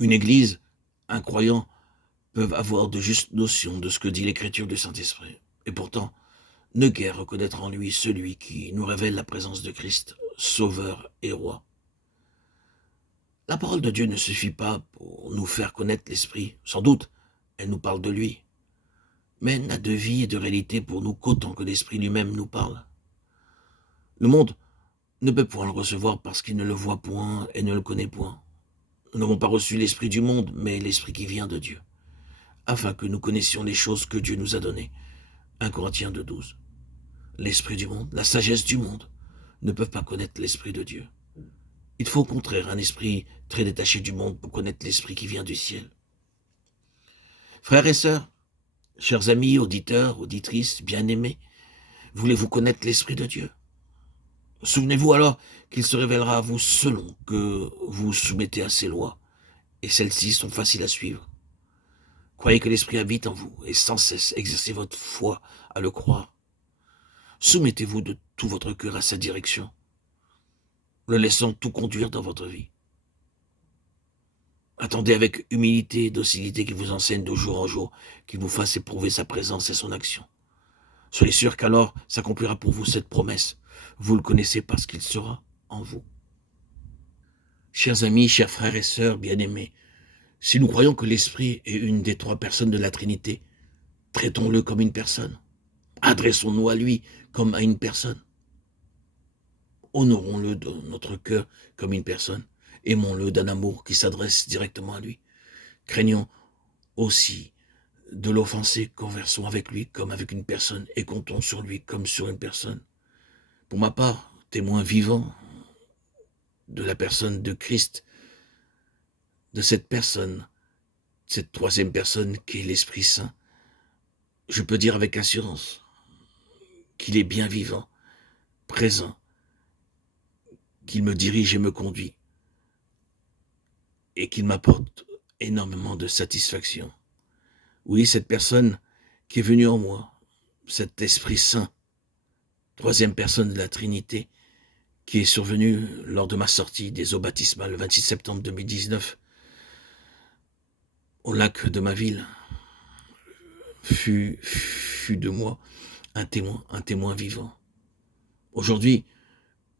Une église, un croyant, peuvent avoir de justes notions de ce que dit l'écriture du Saint-Esprit, et pourtant ne guère reconnaître en lui celui qui nous révèle la présence de Christ, Sauveur et Roi. La parole de Dieu ne suffit pas pour nous faire connaître l'Esprit. Sans doute, elle nous parle de lui, mais n'a de vie et de réalité pour nous qu'autant que l'Esprit lui-même nous parle. Le monde ne peut point le recevoir parce qu'il ne le voit point et ne le connaît point. Nous n'avons pas reçu l'Esprit du monde, mais l'Esprit qui vient de Dieu, afin que nous connaissions les choses que Dieu nous a données. 1 Corinthiens 2,12. L'Esprit du monde, la sagesse du monde, ne peuvent pas connaître l'Esprit de Dieu. Il faut au contraire un esprit très détaché du monde pour connaître l'Esprit qui vient du ciel. Frères et sœurs, chers amis, auditeurs, auditrices, bien-aimés, voulez-vous connaître l'Esprit de Dieu? Souvenez-vous alors qu'il se révélera à vous selon que vous soumettez à ses lois, et celles-ci sont faciles à suivre. Croyez que l'Esprit habite en vous, et sans cesse exercez votre foi à le croire. Soumettez-vous de tout votre cœur à sa direction, le laissant tout conduire dans votre vie. Attendez avec humilité et docilité qu'il vous enseigne de jour en jour, qu'il vous fasse éprouver sa présence et son action. Soyez sûr qu'alors s'accomplira pour vous cette promesse. Vous le connaissez parce qu'il sera en vous. Chers amis, chers frères et sœurs bien-aimés, si nous croyons que l'Esprit est une des trois personnes de la Trinité, traitons-le comme une personne. Adressons-nous à lui comme à une personne. Honorons-le de notre cœur comme une personne. Aimons-le d'un amour qui s'adresse directement à lui. Craignons aussi de l'offenser, conversons avec lui comme avec une personne et comptons sur lui comme sur une personne. Pour ma part, témoin vivant de la personne de Christ, de cette personne, cette troisième personne qui est l'Esprit Saint, je peux dire avec assurance qu'il est bien vivant, présent, qu'il me dirige et me conduit, et qu'il m'apporte énormément de satisfaction. Oui, cette personne qui est venue en moi, cet Esprit Saint, troisième personne de la Trinité, qui est survenue lors de ma sortie des eaux baptismales le 26 septembre 2019, au lac de ma ville, fut de moi un témoin vivant. Aujourd'hui,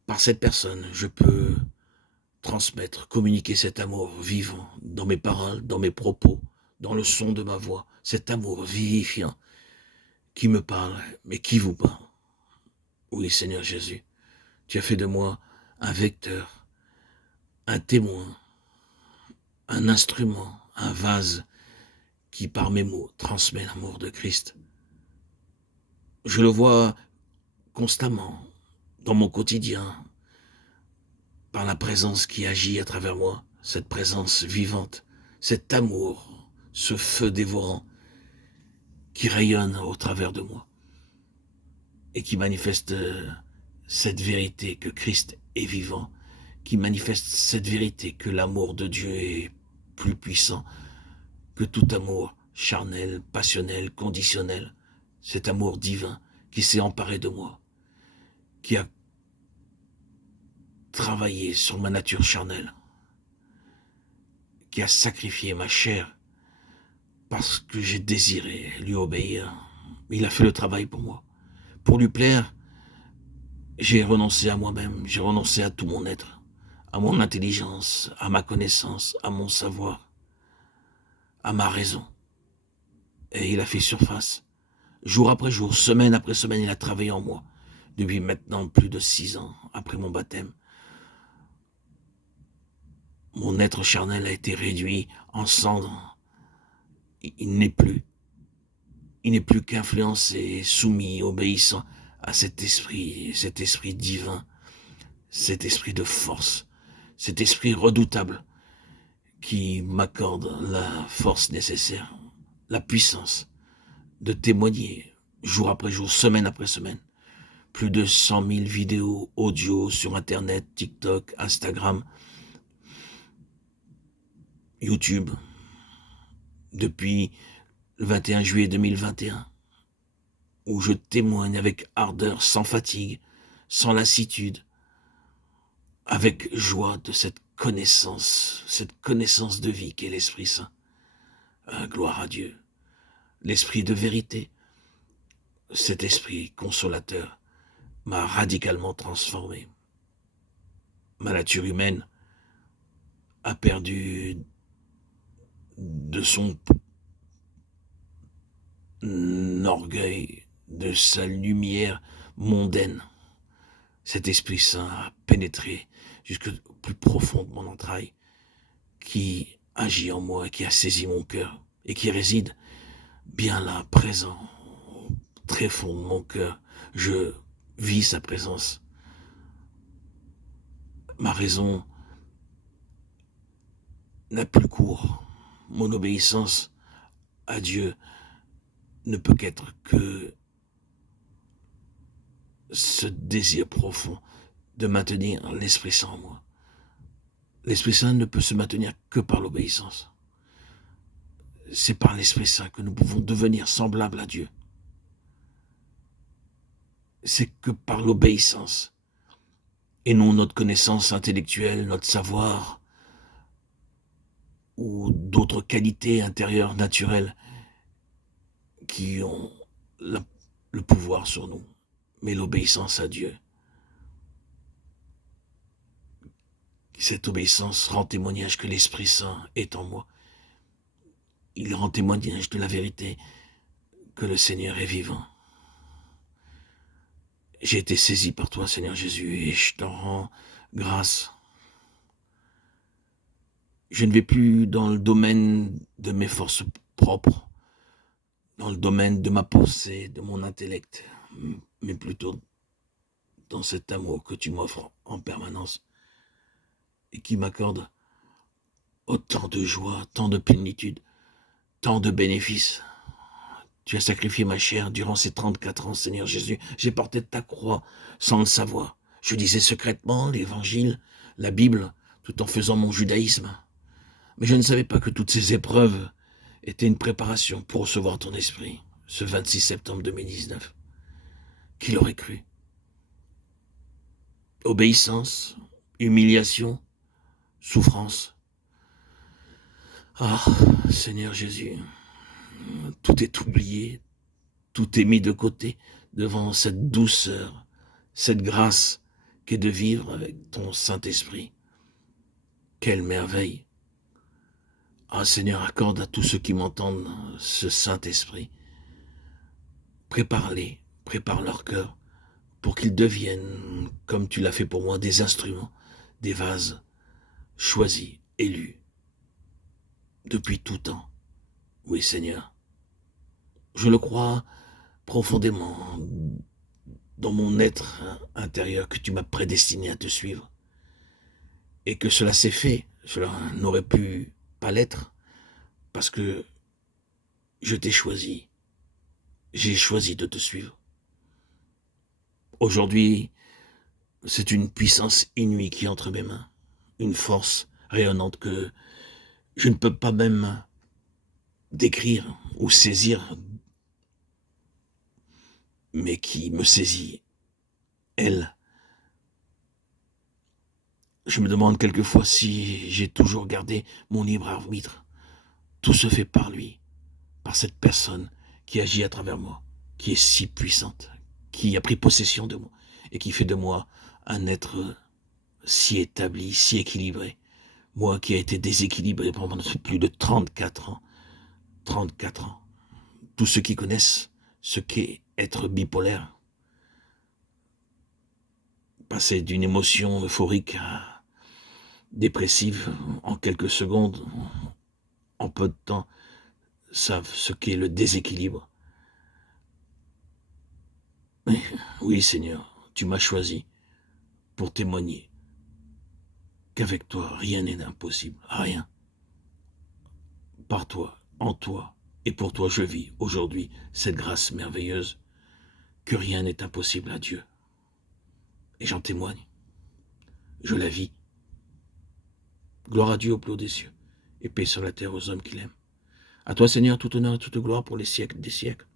par cette personne, je peux transmettre, communiquer cet amour vivant dans mes paroles, dans mes propos, dans le son de ma voix, cet amour vivifiant qui me parle, mais qui vous parle. Oui, Seigneur Jésus, tu as fait de moi un vecteur, un témoin, un instrument, un vase qui, par mes mots, transmet l'amour de Christ. Je le vois constamment dans mon quotidien, par la présence qui agit à travers moi, cette présence vivante, cet amour, ce feu dévorant qui rayonne au travers de moi et qui manifeste cette vérité que Christ est vivant, qui manifeste cette vérité que l'amour de Dieu est plus puissant que tout amour charnel, passionnel, conditionnel, cet amour divin qui s'est emparé de moi, qui a travaillé sur ma nature charnelle, qui a sacrifié ma chair parce que j'ai désiré lui obéir. Il a fait le travail pour moi. Pour lui plaire, j'ai renoncé à moi-même, j'ai renoncé à tout mon être, à mon intelligence, à ma connaissance, à mon savoir, à ma raison. Et il a fait surface. Jour après jour, semaine après semaine, il a travaillé en moi. Depuis maintenant plus de 6 ans, après mon baptême, mon être charnel a été réduit en cendres. Il n'est plus qu'influencé, soumis, obéissant à cet esprit divin, cet esprit de force, cet esprit redoutable qui m'accorde la force nécessaire, la puissance de témoigner jour après jour, semaine après semaine. Plus de 100 000 vidéos audio sur Internet, TikTok, Instagram, YouTube, depuis le 21 juillet 2021, où je témoigne avec ardeur, sans fatigue, sans lassitude, avec joie de cette cette connaissance de vie qu'est l'Esprit Saint. Gloire à Dieu. L'Esprit de vérité, cet Esprit consolateur m'a radicalement transformé. Ma nature humaine a perdu de son orgueil, de sa lumière mondaine. Cet Esprit Saint a pénétré jusqu'au plus profond de mon entraille, qui agit en moi, qui a saisi mon cœur et qui réside bien là, présent, au très fond de mon cœur. Je vis sa présence. Ma raison n'a plus cours. Mon obéissance à Dieu ne peut qu'être que ce désir profond de maintenir l'Esprit Saint en moi. L'Esprit Saint ne peut se maintenir que par l'obéissance. C'est par l'Esprit Saint que nous pouvons devenir semblables à Dieu. C'est que par l'obéissance, et non notre connaissance intellectuelle, notre savoir, ou d'autres qualités intérieures naturelles qui ont le pouvoir sur nous, mais l'obéissance à Dieu. Cette obéissance rend témoignage que l'Esprit Saint est en moi. Il rend témoignage de la vérité que le Seigneur est vivant. J'ai été saisi par toi, Seigneur Jésus, et je t'en rends grâce. Je ne vais plus dans le domaine de mes forces propres, dans le domaine de ma pensée, de mon intellect, mais plutôt dans cet amour que tu m'offres en permanence et qui m'accorde autant de joie, tant de plénitude, tant de bénéfices. Tu as sacrifié ma chair durant ces 34 ans, Seigneur Jésus. J'ai porté ta croix sans le savoir. Je lisais secrètement l'Évangile, la Bible, tout en faisant mon judaïsme. Mais je ne savais pas que toutes ces épreuves étaient une préparation pour recevoir ton esprit, ce 26 septembre 2019. Qui l'aurait cru? Obéissance, humiliation, souffrance. Ah, Seigneur Jésus, tout est oublié, tout est mis de côté devant cette douceur, cette grâce qu'est de vivre avec ton Saint-Esprit. Quelle merveille! Ah Seigneur, accorde à tous ceux qui m'entendent ce Saint-Esprit. Prépare-les, prépare leur cœur pour qu'ils deviennent, comme tu l'as fait pour moi, des instruments, des vases choisis, élus, depuis tout temps. Oui Seigneur, je le crois profondément dans mon être intérieur que tu m'as prédestiné à te suivre et que cela s'est fait. Cela n'aurait pu pas l'être parce que je t'ai choisi. J'ai choisi de te suivre. Aujourd'hui, c'est une puissance inouïe qui est entre mes mains, une force rayonnante que je ne peux pas même décrire ou saisir, mais qui me saisit, elle. Je me demande quelquefois si j'ai toujours gardé mon libre arbitre. Tout se fait par lui, par cette personne qui agit à travers moi, qui est si puissante, qui a pris possession de moi et qui fait de moi un être si établi, si équilibré. Moi qui ai été déséquilibré pendant plus de 34 ans. 34 ans. Tous ceux qui connaissent ce qu'est être bipolaire, passer d'une émotion euphorique à dépressive en quelques secondes, en peu de temps, savent ce qu'est le déséquilibre. Mais, oui Seigneur, tu m'as choisi pour témoigner qu'avec toi, rien n'est impossible, rien. Par toi, en toi et pour toi, je vis aujourd'hui cette grâce merveilleuse que rien n'est impossible à Dieu. Et j'en témoigne. Je la vis. Gloire à Dieu au plus haut des cieux et paix sur la terre aux hommes qu'il aime. À toi, Seigneur, tout honneur et toute gloire pour les siècles des siècles.